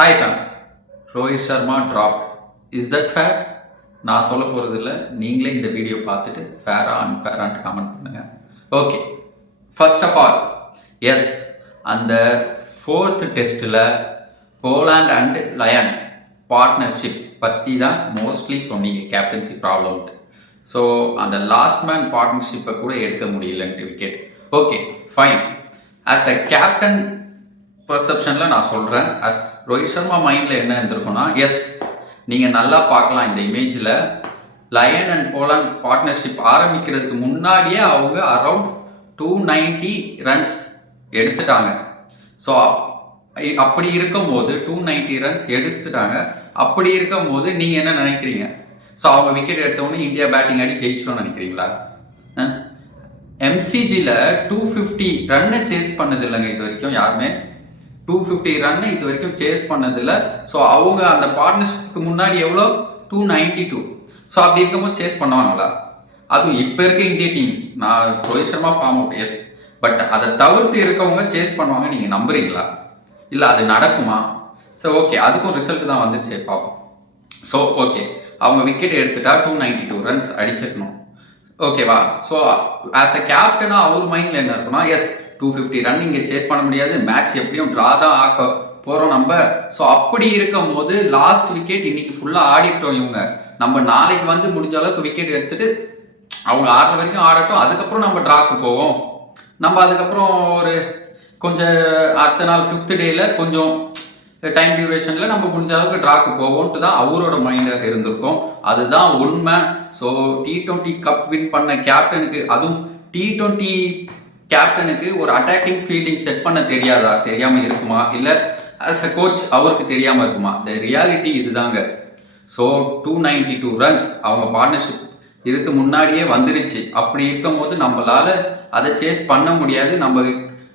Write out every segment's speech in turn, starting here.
Hi fam. Rohit Sharma drop. Is that fair? நான் சொல்ல போகிறது இல்லை, நீங்களே இந்த வீடியோ பார்த்துட்டு ஃபேரா அன்ஃபேரான்ட்டு கமெண்ட் பண்ணுங்கள். Okay, first of all yes, அந்த 4th டெஸ்ட்டில் போலாண்ட் அண்ட் லயன் பார்ட்னர்ஷிப் பற்றி தான் மோஸ்ட்லி சொன்னீங்க, கேப்டன்சி ப்ராப்ளம்ட்டு. ஸோ அந்த லாஸ்ட் மேன் பார்ட்னர்ஷிப்பை கூட எடுக்க முடியலன்ட்டு wicket. Okay fine. As a captain பர்செப்ஷனில் நான் சொல்கிறேன், அஸ் ரோஹித் சர்மா மைண்டில் என்ன இருந்திருக்குன்னா, எஸ் நீங்கள் நல்லா பார்க்கலாம் இந்த இமேஜில், லயன் அண்ட் போலாண்ட் பார்ட்னர்ஷிப் ஆரம்பிக்கிறதுக்கு முன்னாடியே அவங்க அரவுண்ட் 290 ரன்ஸ் எடுத்துட்டாங்க. ஸோ அப்படி இருக்கும் போது 290 ரன்ஸ் எடுத்துட்டாங்க. அப்படி இருக்கும் போது நீங்கள் என்ன நினைக்கிறீங்க? ஸோ அவங்க விக்கெட் எடுத்தவொடனே இந்தியா பேட்டிங் ஆடி ஜெயிச்சிடும்னு நினைக்கிறீங்களா? எம்சிஜியில் 250 ரன்னை சேஸ் பண்ணது இல்லைங்க இது வரைக்கும் யாருமே. 250 ரன் இது வரைக்கும் சேஸ் பண்ணதில்லை. ஸோ அவங்க அந்த பார்ட்னர்ஷிப்க்கு முன்னாடி எவ்வளோ? 292. ஸோ அப்படி இருக்கும்போது சேஸ் பண்ணுவாங்களா? அதுவும் இப்போ இருக்க இந்திய டீம், நான் Rohit Sharma form out yes, but அதை தவிர்த்து இருக்கவங்க சேஸ் பண்ணுவாங்க, நீங்கள் நம்புறீங்களா? இல்லை அது நடக்குமா? ஸோ ஓகே, அதுக்கும் ரிசல்ட் தான் வந்துச்சு பார்ப்போம். ஸோ ஓகே, அவங்க விக்கெட் எடுத்துட்டா 292 ரன்ஸ் அடிச்சிடணும், ஓகேவா? ஸோ ஆஸ் அ கேப்டனாக அவர் மைண்டில் என்ன இருக்குன்னா, எஸ் 250 ரன் இங்கே சேஸ் பண்ண முடியாது, மேட்ச் எப்படியும் ட்ரா தான் ஆக்க போகிறோம் நம்ம. ஸோ அப்படி இருக்கும் போது லாஸ்ட் விக்கெட் இன்னைக்கு ஃபுல்லாக ஆடிட்டோம் இவங்க, நம்ம நாளைக்கு வந்து முடிஞ்ச அளவுக்கு விக்கெட் எடுத்துட்டு அவங்க ஆடுற வரைக்கும் ஆடட்டும், அதுக்கப்புறம் நம்ம ட்ராக்கு போவோம். நம்ம அதுக்கப்புறம் ஒரு கொஞ்சம் அடுத்த நாள் 5th டேல கொஞ்சம் டைம் டியூரேஷனில் நம்ம முடிஞ்ச அளவுக்கு ட்ராக்கு போவோம்ட்டு தான் அவரோட மைண்டாக இருந்திருக்கும். அதுதான் உண்மை. ஸோ T20 கப் வின் பண்ண கேப்டனுக்கு, அதுவும் T20 கேப்டனுக்கு ஒரு அட்டாக்கிங் ஃபீல்டிங் செட் பண்ண தெரியாதா? தெரியாமல் இருக்குமா? இல்லை ஆஸ் அ கோச் அவருக்கு தெரியாமல் இருக்குமா? த ரியாலிட்டி இதுதாங்க. ஸோ 292 ரன்ஸ் அவங்க பார்ட்னர்ஷிப் இதுக்கு முன்னாடியே வந்துருச்சு. அப்படி இருக்கும் போது நம்மளால அதை சேஸ் பண்ண முடியாது. நம்ம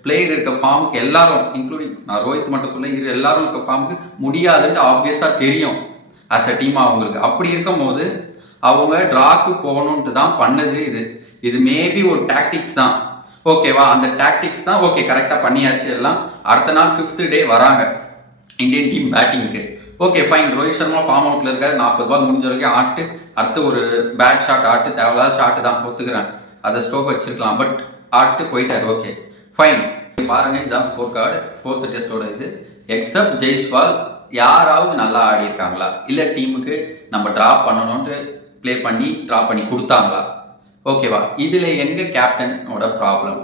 பிளேயர் இருக்க ஃபார்முக்கு எல்லாரும், இன்க்ளூடிங் நான் ரோஹித் மட்டும் சொல்ல, எல்லாரும் இருக்க ஃபார்முக்கு முடியாதுன்ட்டு ஆப்வியஸாக தெரியும் ஆஸ் அ டீம் அவங்களுக்கு. அப்படி இருக்கும் போது அவங்க ட்ராக்கு போகணுன்ட்டு தான் பண்ணது. இது மேபி ஒரு டாக்டிக்ஸ் தான், ஓகேவா? அந்த டாக்டிக்ஸ் தான் ஓகே, கரெக்டாக பண்ணியாச்சு எல்லாம். அடுத்த நாள் 5th டே வராங்க இந்தியன் டீம் பேட்டிங்க்கு. Okay fine, Rohit Sharma form அவுட்டில் இருக்காரு, 40 பால் முடிஞ்ச வரைக்கும் ஆட்டு, அடுத்து ஒரு பேட் ஷாட் ஆட்டு, தேவையில்லாத ஷாட்டு தான் ஒத்துக்கிறேன், அதை ஸ்டோக் வச்சிருக்கலாம், பட் ஆட்டு போயிட்டார். ஓகே ஃபைன், பாருங்க இதுதான் ஸ்கோர் கார்டு 4th டெஸ்டோட இது. எக்ஸப்ட் ஜெய்ஸ்வால் யாராவது நல்லா ஆடி இருக்காங்களா? இல்லை டீமுக்கு நம்ம ட்ரா பண்ணணும்னு ப்ளே பண்ணி ட்ரா பண்ணி கொடுத்தாங்களா? ஓகேவா? இதில் எங்கே கேப்டனோட ப்ராப்ளம்,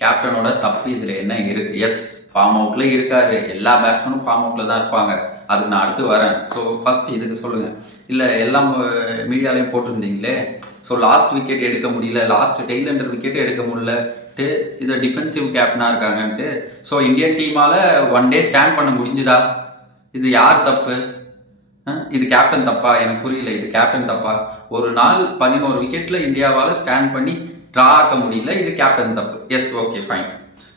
கேப்டனோட தப்பு இதில் என்ன இருக்குது? எஸ், ஃபார்ம் அவுட்டில் இருக்காரு, எல்லா பேட்ஸ்மேனும் ஃபார்ம் அவுட்டில் தான் இருப்பாங்க, அதுக்கு நான் அடுத்து வரேன். ஸோ ஃபஸ்ட் இதுக்கு சொல்லுங்கள். இல்லை எல்லாம் மீடியாலையும் போட்டிருந்தீங்களே, ஸோ லாஸ்ட் விக்கெட் எடுக்க முடியல, லாஸ்ட் டெய்ல் அண்டர் விக்கெட் எடுக்க முடியலட்டு, இது டிஃபென்சிவ் கேப்டனாக இருக்காங்கன்ட்டு. ஸோ இந்தியன் டீமால் 1 டே ஸ்டாண்ட் பண்ண முடிஞ்சுதா? இது யார் தப்பு? இது கேப்டன் தப்பா? எனக்கு புரியல, இது கேப்டன் தப்பா? ஒரு நாள் 11 விக்கெட்டில் இந்தியாவால் ஸ்டாண்ட் பண்ணி ட்ரா ஆக்க முடியல, இது கேப்டன் தப்பு. எஸ் ஓகே ஃபைன்,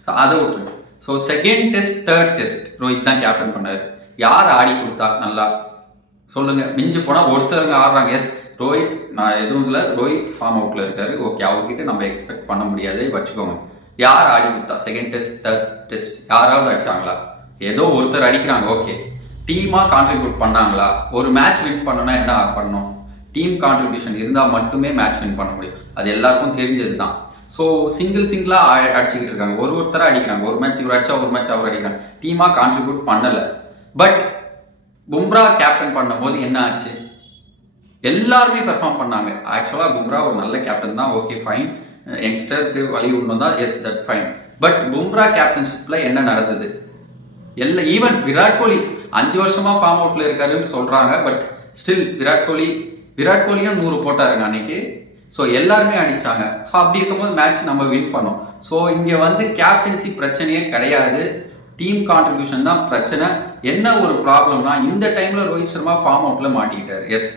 ஸோ அதை விட்டுரு. So 2nd test 3rd test Rohit தான் கேப்டன் பண்ணார். யார் ஆடி கொடுத்தா நல்லா சொல்லுங்க? மிஞ்சி போனால் ஒருத்தருங்க ஆடுறாங்க. எஸ் ரோஹித், நான் எதுவும் இல்லை, ரோஹித் ஃபார்ம் அவுட்டில் இருக்காரு, ஓகே அவர்கிட்ட நம்ம எக்ஸ்பெக்ட் பண்ண முடியாது வச்சுக்கோங்க. யார் ஆடி கொடுத்தா? 2nd டெஸ்ட் 3rd டெஸ்ட் யாராவது அடிச்சாங்களா? ஏதோ ஒருத்தர் அடிக்கிறாங்க, ஓகே. டீமாக கான்ட்ரிபியூட் பண்ணாங்களா? ஒரு மேட்ச் வின் பண்ணணும்னா என்ன பண்ணணும்? டீம் கான்ட்ரிபியூஷன் இருந்தால் மட்டுமே மேட்ச் வின் பண்ண முடியும், அது எல்லாருக்கும் தெரிஞ்சது தான். ஸோ சிங்கிளாக அடிச்சுக்கிட்டு இருக்காங்க, ஒருத்தராக அடிக்கிறாங்க, ஒரு மேட்ச் இவர் அடிச்சா ஒரு மேட்ச் அவர் அடிக்கிறாங்க, டீமாக கான்ட்ரிபியூட் பண்ணலை. பட் பும்ரா கேப்டன் பண்ணும்போது என்ன ஆச்சு? எல்லாருமே பெர்ஃபார்ம் பண்ணாங்க. ஆக்சுவலாக பும்ரா ஒரு நல்ல கேப்டன் தான், ஓகே ஃபைன், யங்ஸ்டருக்கு வழி ஒன்று தான், yes that fine. But Bumrah கேப்டன்ஷிப்பில் என்ன நடந்தது? ஈவன் விராட் கோலி 5 வருஷமாக ஃபார்ம் அவுட்டில் இருக்காருன்னு சொல்கிறாங்க, பட் ஸ்டில் விராட் கோலியும் 100 போட்டாருங்க அன்னைக்கு. ஸோ எல்லாருமே அடித்தாங்க. ஸோ அப்படி இருக்கும்போது மேட்ச் நம்ம வின் பண்ணோம். ஸோ இங்கே வந்து கேப்டன்சி பிரச்சனையே கிடையாது, டீம் கான்ட்ரிபியூஷன் தான் பிரச்சனை. என்ன ஒரு ப்ராப்ளம்னா, இந்த டைமில் ரோஹித் சர்மா ஃபார்ம் அவுட்டில் மாட்டிக்கிட்டார். எஸ்,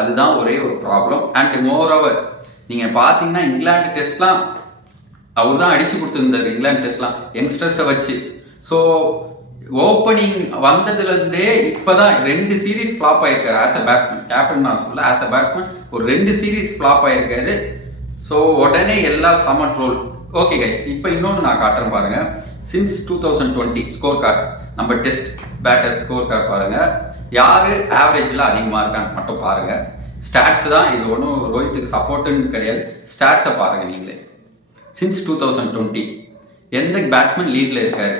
அதுதான் ஒரே ஒரு ப்ராப்ளம். அண்ட் மோரோவர் நீங்கள் பார்த்தீங்கன்னா இங்கிலாந்து டெஸ்ட்லாம் அவர் தான் அடித்து கொடுத்துருந்தார், இங்கிலாந்து டெஸ்ட்லாம் யங்ஸ்டர்ஸை வச்சு. ஸோ ஓப்பனிங் வந்ததுலேருந்தே இப்போ தான் 2 சீரீஸ் ஃப்ளாப் ஆகிருக்காரு ஆஸ் அ பேட்ஸ்மேன். கேப்டன் நான் சொல்ல, ஆஸ் அ பேட்ஸ்மேன் ஒரு 2 சீரீஸ் ஃப்ளாப் ஆகிருக்காரு. ஸோ உடனே எல்லா சம ட்ரோல். ஓகே கைஸ், இப்போ இன்னொன்று நான் காட்டுறேன் பாருங்கள். சின்ஸ் 2020 ஸ்கோர் கார்டு நம்ம டெஸ்ட் பேட்டர் ஸ்கோர் கார்டு பாருங்க, யாரு ஆவரேஜ்ல அதிகமாக இருக்கான்னு மட்டும் பாருங்க. ஸ்டாட்ஸ் தான், இது ஒன்றும் ரோஹித்துக்கு சப்போர்ட்டுன்னு கிடையாது. ஸ்டாட்ஸை பாருங்க நீங்களே. சின்ஸ் 2020 எந்த பேட்ஸ்மேன் லீட்ல இருக்காரு?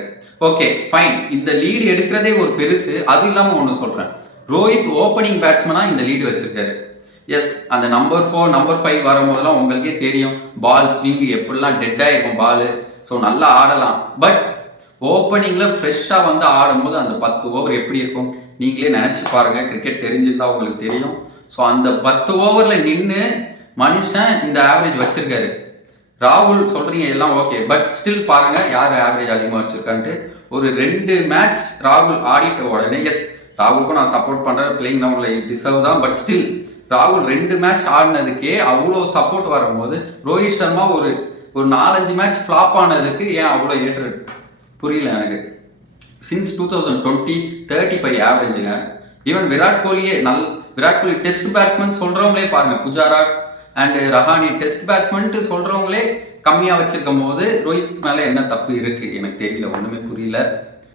ஓகே ஃபைன், இந்த லீடு எடுக்கிறதே ஒரு பெருசு. அது இல்லாமல் ஒன்று சொல்றேன், ரோஹித் ஓப்பனிங் பேட்ஸ்மேனா இந்த லீடு வச்சிருக்காரு. எஸ், அந்த நம்பர் 4 நம்பர் 5 வரும்போதெல்லாம் உங்களுக்கே தெரியும் பால் ஸ்விங் எப்படிலாம் டெட் ஆகிருக்கும் பால். ஸோ நல்லா ஆடலாம். பட் ஓப்பனிங்கில் ஃப்ரெஷ்ஷாக வந்து ஆடும்போது அந்த 10 ஓவர் எப்படி இருக்கும் நீங்களே நினச்சி பாருங்கள். கிரிக்கெட் தெரிஞ்சிருந்தா உங்களுக்கு தெரியும். ஸோ அந்த 10 ஓவரில் நின்று மனுஷன் இந்த ஆவரேஜ் வச்சிருக்காரு. ராகுல் சொல்றீங்க எல்லாம் ஓகே, பட் ஸ்டில் பாருங்க யார் ஆவரேஜ் அதிகமாக வச்சிருக்கான்ட்டு. ஒரு 2 மேட்ச் ராகுல் ஆடிட்ட உடனே, எஸ் ராகுலுக்கும் நான் சப்போர்ட் பண்றேன், பிளேயிங் கிரவுண்ட்ல டிசர்வ் தான். பட் ஸ்டில் ராகுல் 2 மேட்ச் ஆடினதுக்கே அவ்வளோ சப்போர்ட் வரும்போது ரோஹித் சர்மா ஒரு 4-5 மேட்ச் ஃபிளாப் ஆனதுக்கு ஏன் அவ்வளோ ஏற்று புரியல எனக்கு. சின்ஸ் 2020 35 ஆவரேஜுங்க. Even Virat Kohli test batsman சொல்றவங்களே பாருங்க, Pujara and Rahane test batsman சொல்றவங்களே கம்மியா வச்சிருக்கும் போது ரோஹித் மேல என்ன தப்பு இருக்கு எனக்கு தெரியல, ஒண்ணுமே புரியல.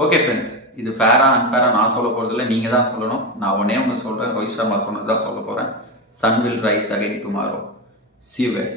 ஓகே ஃப்ரெண்ட்ஸ், இது ஃபேரா அன்ஃபேரா நான் சொல்ல போறதில்ல, நீங்க தான் சொல்லணும். நான் ஒன்று சொல்றேன், ரோஹித் சர்மா சொன்னது தான் சொல்ல போறேன். Sun will rise again tomorrow. See you guys.